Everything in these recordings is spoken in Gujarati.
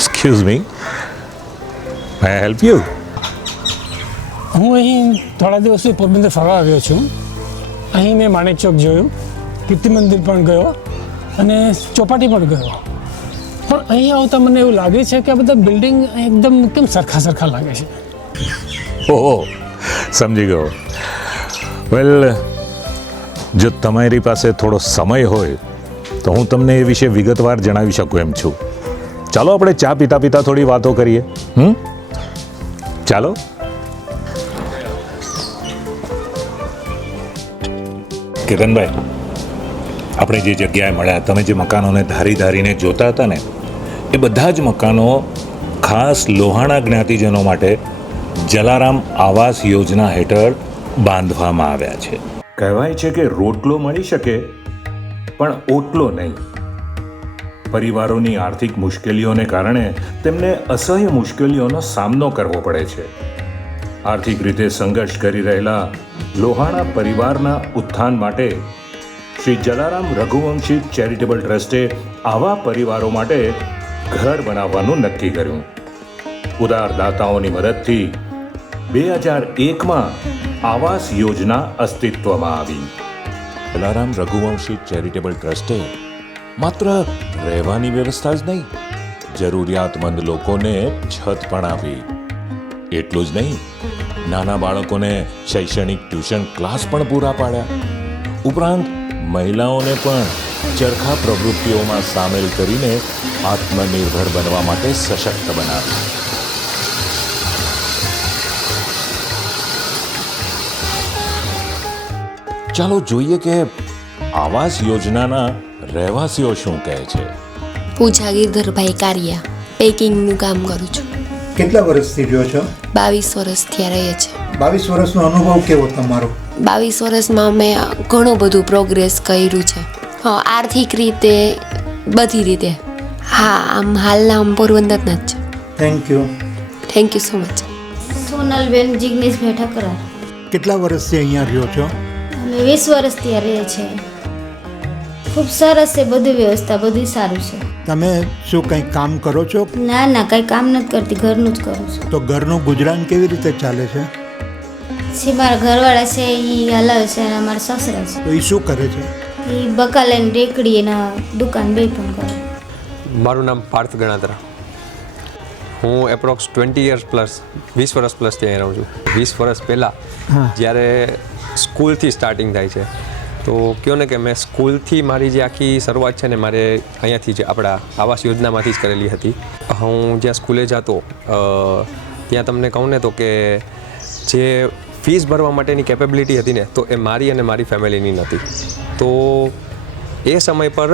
Excuse me, may I help you? હું અહીં થોડા દિવસથી પોરબંદર ફરવા આવ્યો છું. અહીં મેં માણેક ચોક જોયું, કીર્તિ મંદિર પણ ગયો અને ચોપાટી પણ ગયો. પણ અહીં આવતા મને એવું લાગે છે કે આ બધા બિલ્ડિંગ એકદમ કેમ સરખા લાગે છે. ઓહો, સમજી ગયો. વેલ, જો તમારી પાસે થોડો સમય હોય તો હું તમને એ વિશે વિગતવાર જણાવી શકું એમ છું. ચાલો આપણે ચા પીતા પીતા થોડી વાતો કરીએ. ચાલો. કેતનભાઈ, આપણે જે જગ્યાએ મળ્યા, તમે જે મકાનોને ધારીને જોતા હતા ને, એ બધા જ મકાનો ખાસ લોહાણા જ્ઞાતિજનો માટે જલારામ આવાસ યોજના હેઠળ બાંધવામાં આવ્યા છે. કહેવાય છે કે રોટલો મળી શકે પણ ઓટલો નહીં. પરિવારોની આર્થિક મુશ્કેલીઓને કારણે તેમને અસહ્ય મુશ્કેલીઓનો સામનો કરવો પડે છે. આર્થિક રીતે સંઘર્ષ કરી રહેલા લોહાણા પરિવારના ઉત્થાન માટે શ્રી જલારામ રઘુવંશી ચેરિટેબલ ટ્રસ્ટે આવા પરિવારો માટે ઘર બનાવવાનું નક્કી કર્યું. ઉદાર દાતાઓની મદદથી 2001માં આવાસ યોજના અસ્તિત્વમાં આવી. જલારામ રઘુવંશી ચેરિટેબલ ટ્રસ્ટે માત્ર રહેવાની વ્યવસ્થા જ નહીં, જરૂરિયાતમંદ લોકોને છત પણ આપી. એટલું જ નહીં, નાના બાળકોને શૈક્ષણિક ટ્યુશન ક્લાસ પણ પૂરા પાડ્યા. ઉપરાંત મહિલાઓને પણ ચરખા પ્રવૃત્તિઓમાં સામેલ કરીને આત્મનિર્ભર બનવા માટે સશક્ત બનાવી. ચાલો જોઈએ કે આવાસ યોજનાના રહેવાસીઓ શું કહે છે. પૂજા ગિરધરભાઈ કારિયા, પેકિંગનું કામ કરું છું. કેટલા વર્ષથી રહ્યો છો? 22 વર્ષથી રહીએ છે. 22 વર્ષનો અનુભવ કેવો તમારો? 22 વર્ષમાં અમે ઘણું બધું પ્રોગ્રેસ કર્યું છે. આર્થિક રીતે, બધી રીતે. હા, આમ હાલના આમ પોરબંદરના જ છે. Thank you so much. Sonalben Jigneshbhai Thakrar. કેટલા વર્ષથી અહીંયા રહ્યો છો? અમે 20 વર્ષથી આ રહીએ છીએ. ખૂબ સરસ છે, બધી વ્યવસ્થા, બધું સારું છે. તમે શું કંઈ કામ કરો છો? ના, કંઈ કામ નથી કરતી, ઘરનું જ કરું છું. તો ઘરનું ગુજરાન કેવી રીતે ચાલે છે? મારા ઘરવાળા છે એ હલાવે છે અને અમારા સસરા છે તો એ શું કરે છે? એ બકાલે રેકડી એના દુકાન બે પણ કરે. મારું નામ પાર્થ ગણાત્રા. હું એપ્રોક્સ 20 વર્ષ પ્લસ ત્યાં રહું છું. 20 વર્ષ પહેલાં જ્યારે સ્કૂલથી સ્ટાર્ટિંગ થાય છે, તો કહો ને કે મેં સ્કૂલથી મારી જે આખી શરૂઆત છે ને મારે અહીંયાથી જ આપણા આવાસ યોજનામાંથી જ કરેલી હતી. હું જ્યાં સ્કૂલે જતો ત્યાં તમને કહું ને તો કે જે ફીસ ભરવા માટેની કેપેબિલિટી હતી ને, તો એ મારી અને મારી ફેમિલીની નથી. તો એ સમય પર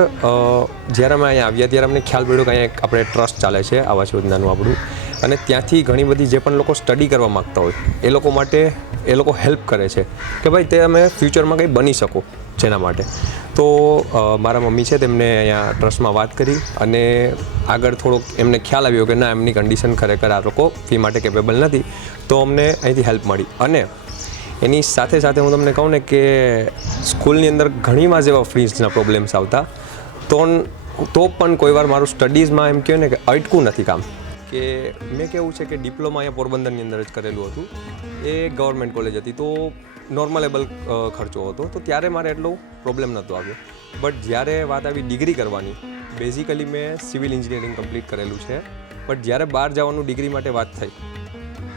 જ્યારે અમે અહીંયા આવ્યા ત્યારે અમને ખ્યાલ પડ્યો કે અહીંયા આપણે ટ્રસ્ટ ચાલે છે આવાસ યોજનાનું આપણું, અને ત્યાંથી ઘણી બધી જે પણ લોકો સ્ટડી કરવા માગતા હોય એ લોકો માટે એ લોકો હેલ્પ કરે છે કે ભાઈ તે તમે ફ્યુચરમાં કંઈ બની શકો જેના માટે. તો મારા મમ્મી છે તેમને અહીંયા ટ્રસ્ટમાં વાત કરી અને આગળ થોડોક એમને ખ્યાલ આવ્યો કે ના, એમની કન્ડિશન ખરેખર આ લોકો ફી માટે કેપેબલ નથી. તો અમને અહીંથી હેલ્પ મળી. અને એની સાથે સાથે હું તમને કહું ને કે સ્કૂલની અંદર ઘણીવાર જેવા ફીસના પ્રોબ્લેમ્સ આવતા, તો પણ કોઈ વાર મારું સ્ટડીઝમાં એમ કહે ને કે અટકું નથી કામ. કે મેં કેવું છે કે ડિપ્લોમા અહીંયા પોરબંદરની અંદર જ કરેલું હતું. એ ગવર્મેન્ટ કોલેજ હતી, તો નોર્મલેબલ ખર્ચો હતો, તો ત્યારે મારે એટલો પ્રોબ્લેમ નહોતો આવ્યો. બટ જ્યારે વાત આવી ડિગ્રી કરવાની, બેઝિકલી મેં સિવિલ એન્જિનિયરિંગ કમ્પ્લીટ કરેલું છે, બટ જ્યારે બહાર જવાનું ડિગ્રી માટે વાત થઈ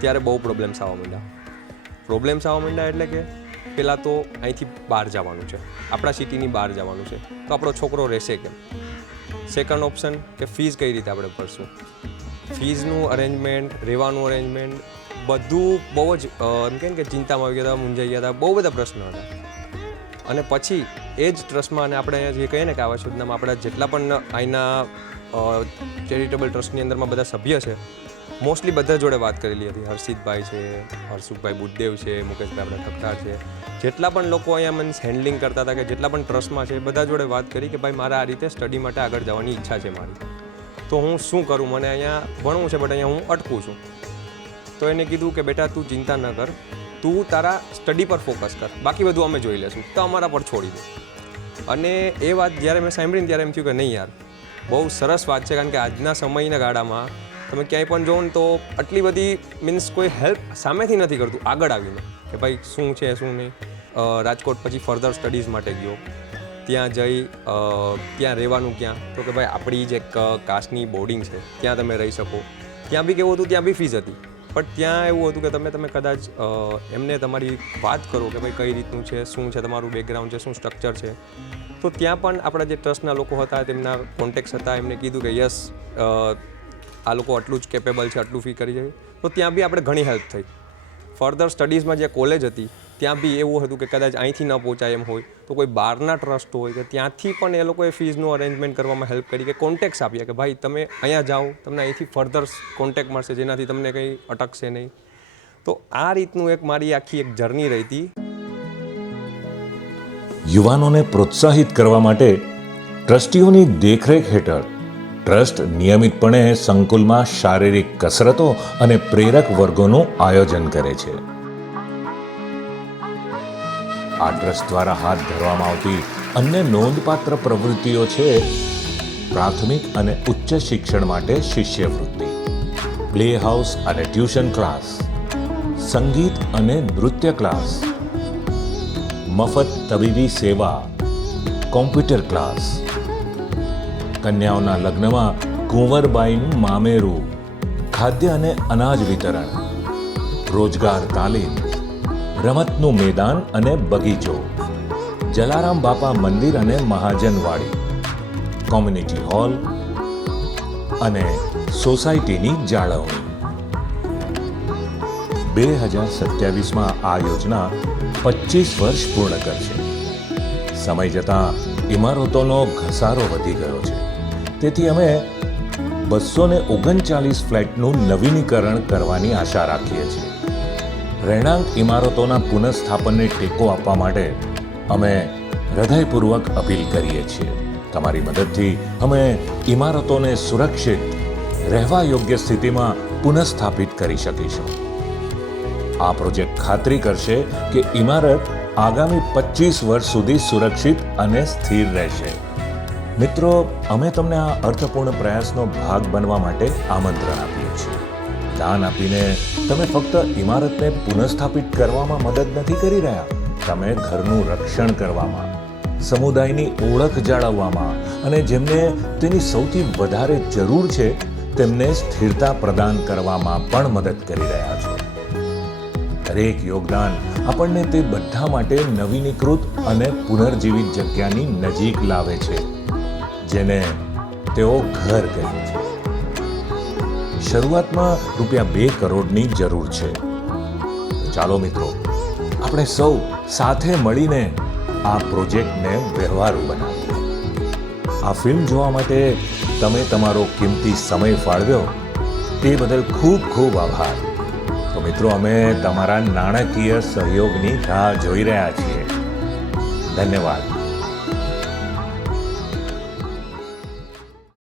ત્યારે બહુ પ્રોબ્લેમ્સ આવવા માંડ્યા. એટલે કે પહેલાં તો અહીંથી બહાર જવાનું છે, આપણા સિટીની બહાર જવાનું છે, તો આપણો છોકરો રહેશે કેમ? સેકન્ડ ઓપ્શન કે ફીસ કઈ રીતે આપણે ભરશું? ફીઝનું અરેન્જમેન્ટ, રહેવાનું અરેન્જમેન્ટ, બધું બહુ જ એમ કહે ને કે ચિંતામાં આવી ગયા હતા, મૂંઝાઈ ગયા હતા, બહુ બધા પ્રશ્નો હતા. અને પછી એ જ ટ્રસ્ટમાં અને આપણે અહીંયા જે કહીએ ને કે આવાસ યોજનામાં આપણા જેટલા પણ અહીંના ચેરિટેબલ ટ્રસ્ટની અંદરમાં બધા સભ્ય છે, મોસ્ટલી બધા જોડે વાત કરેલી હતી. હર્ષિતભાઈ છે, હર્ષુભાઈ બુદ્ધદેવ છે, મુકેશભાઈ આપણા ઠક્કર છે, જેટલા પણ લોકો અહીંયા મીન્સ હેન્ડલિંગ કરતા હતા કે જેટલા પણ ટ્રસ્ટમાં છે, બધા જોડે વાત કરી કે ભાઈ મારે આ રીતે સ્ટડી માટે આગળ જવાની ઈચ્છા છે મારી, તો હું શું કરું? મને અહીંયા ભણવું છે બટ અહીંયા હું અટકું છું. તો એને કીધું કે બેટા તું ચિંતા ન કર, તું તારા સ્ટડી પર ફોકસ કર, બાકી બધું અમે જોઈ લેશું, તો અમારા પર છોડી દે. અને એ વાત જ્યારે મેં સાંભળીને ત્યારે એમ થયું કે નહીં યાર, બહુ સરસ વાત છે. કારણ કે આજના સમયના ગાળામાં તમે ક્યાંય પણ જોવો ને તો આટલી બધી મીન્સ કોઈ હેલ્પ સામેથી નથી કરતું આગળ આવીને કે ભાઈ શું છે શું નહીં. રાજકોટ પછી ફર્ધર સ્ટડીઝ માટે ગયો, ત્યાં જઈ ત્યાં રહેવાનું ક્યાં, તો કે ભાઈ આપણી જે કાસ્ટની બોર્ડિંગ છે ત્યાં તમે રહી શકો. ત્યાં બી કેવું હતું, ત્યાં બી ફીસ હતી, બટ ત્યાં એવું હતું કે તમે કદાચ એમને તમારી વાત કરો કે ભાઈ કઈ રીતનું છે, શું છે તમારું બેકગ્રાઉન્ડ છે, શું સ્ટ્રક્ચર છે, તો ત્યાં પણ આપણા જે ટ્રસ્ટના લોકો હતા, તેમના કોન્ટેક્ટ્સ હતા, એમને કીધું કે યસ આ લોકો આટલું જ કેપેબલ છે, આટલું ફી કરી જાય, તો ત્યાં બી આપણે ઘણી હેલ્પ થઈ. ફર્ધર સ્ટડીઝમાં જે કોલેજ હતી ત્યાં બી એવું હતું કે કદાચ અહીંથી ન પહોંચાય એમ હોય તો કોઈ બહારના ટ્રસ્ટ હોય કે ત્યાંથી પણ એ લોકોએ ફીઝનું અરેન્જમેન્ટ કરવામાં હેલ્પ કરી, કે કોન્ટેક્ટ્સ આપ્યા કે ભાઈ તમે અહીંયા જાઓ, તમને અહીંથી ફર્ધર કોન્ટેક્ટ મળશે જેનાથી તમને કંઈ અટકશે નહીં. તો આ રીતનું એક મારી આખી એક જર્ની રહી હતી. યુવાનોને પ્રોત્સાહિત કરવા માટે ટ્રસ્ટીઓની દેખરેખ હેઠળ ટ્રસ્ટ નિયમિતપણે સંકુલમાં શારીરિક કસરતો અને પ્રેરક વર્ગોનું આયોજન કરે છે. આ ટ્રસ્ટ દ્વારા હાથ ધરવામાં આવતી અન્ય નોંધપાત્ર પ્રવૃત્તિઓ છે પ્રાથમિક અને ઉચ્ચ શિક્ષણ માટે શિષ્યવૃત્તિ, પ્લે હાઉસ અને ટ્યુશન ક્લાસ, સંગીત અને નૃત્ય ક્લાસ, મફત તબીબી સેવા, કોમ્પ્યુટર ક્લાસ, કન્યાઓના લગ્નમાં કુંવરબાઈનું મામેરું, ખાદ્ય અને અનાજ વિતરણ, રોજગાર તાલીમ, રમતનું મેદાન અને બગીચો, જલારામ બાપા મંદિર અને મહાજનવાડી, કોમ્યુનિટી હોલ અને સોસાયટીની જાળવણી. 2027માં આ યોજના 25 વર્ષ પૂર્ણ કરશે. સમય જતાં ઇમારતોનો ઘસારો વધી ગયો છે, તેથી અમે 239 ફ્લેટનું નવીનીકરણ કરવાની આશા રાખીએ છીએ. રહેણાંક ઇમારતોના પુનઃસ્થાપનને ટેકો આપવા માટે અમે હૃદયપૂર્વક અપીલ કરીએ છીએ. તમારી મદદથી અમે ઇમારતોને સુરક્ષિત, રહેવા યોગ્ય સ્થિતિમાં પુનઃસ્થાપિત કરી શકીશું. આ પ્રોજેક્ટ ખાતરી કરશે કે ઇમારત આગામી 25 વર્ષ સુધી સુરક્ષિત અને સ્થિર રહેશે. મિત્રો, અમે તમને આ અર્થપૂર્ણ પ્રયાસનો ભાગ બનવા માટે આમંત્રણ આપીએ છીએ. દાન આપીને તમે ફક્ત ઇમારતને પુનઃસ્થાપિત કરવામાં મદદ નથી કરી રહ્યા, તમે ઘરનું રક્ષણ કરવામાં, સમુદાયની ઓળખ જાળવવામાં અને જેમને તેની સૌથી વધારે જરૂર છે તેમને સ્થિરતા પ્રદાન કરવામાં પણ મદદ કરી રહ્યા છો. દરેક યોગદાન આપણને તે બધા માટે નવીનીકૃત અને પુનર્જીવિત જગ્યાની નજીક લાવે છે જેને તેઓ ઘર કહે છે. શરૂઆતમાં ₹2 કરોડની જરૂર છે. ચાલો મિત્રો, આપણે સૌ સાથે મળીને આ પ્રોજેક્ટને વ્યવહારુ બનાવીએ. આ ફિલ્મ જોવા માટે તમે તમારો કિંમતી સમય ફાળવ્યો તે બદલ ખૂબ ખૂબ આભાર. તો મિત્રો, અમે તમારા નાણાકીય સહયોગની રાહ જોઈ રહ્યા છીએ. ધન્યવાદ.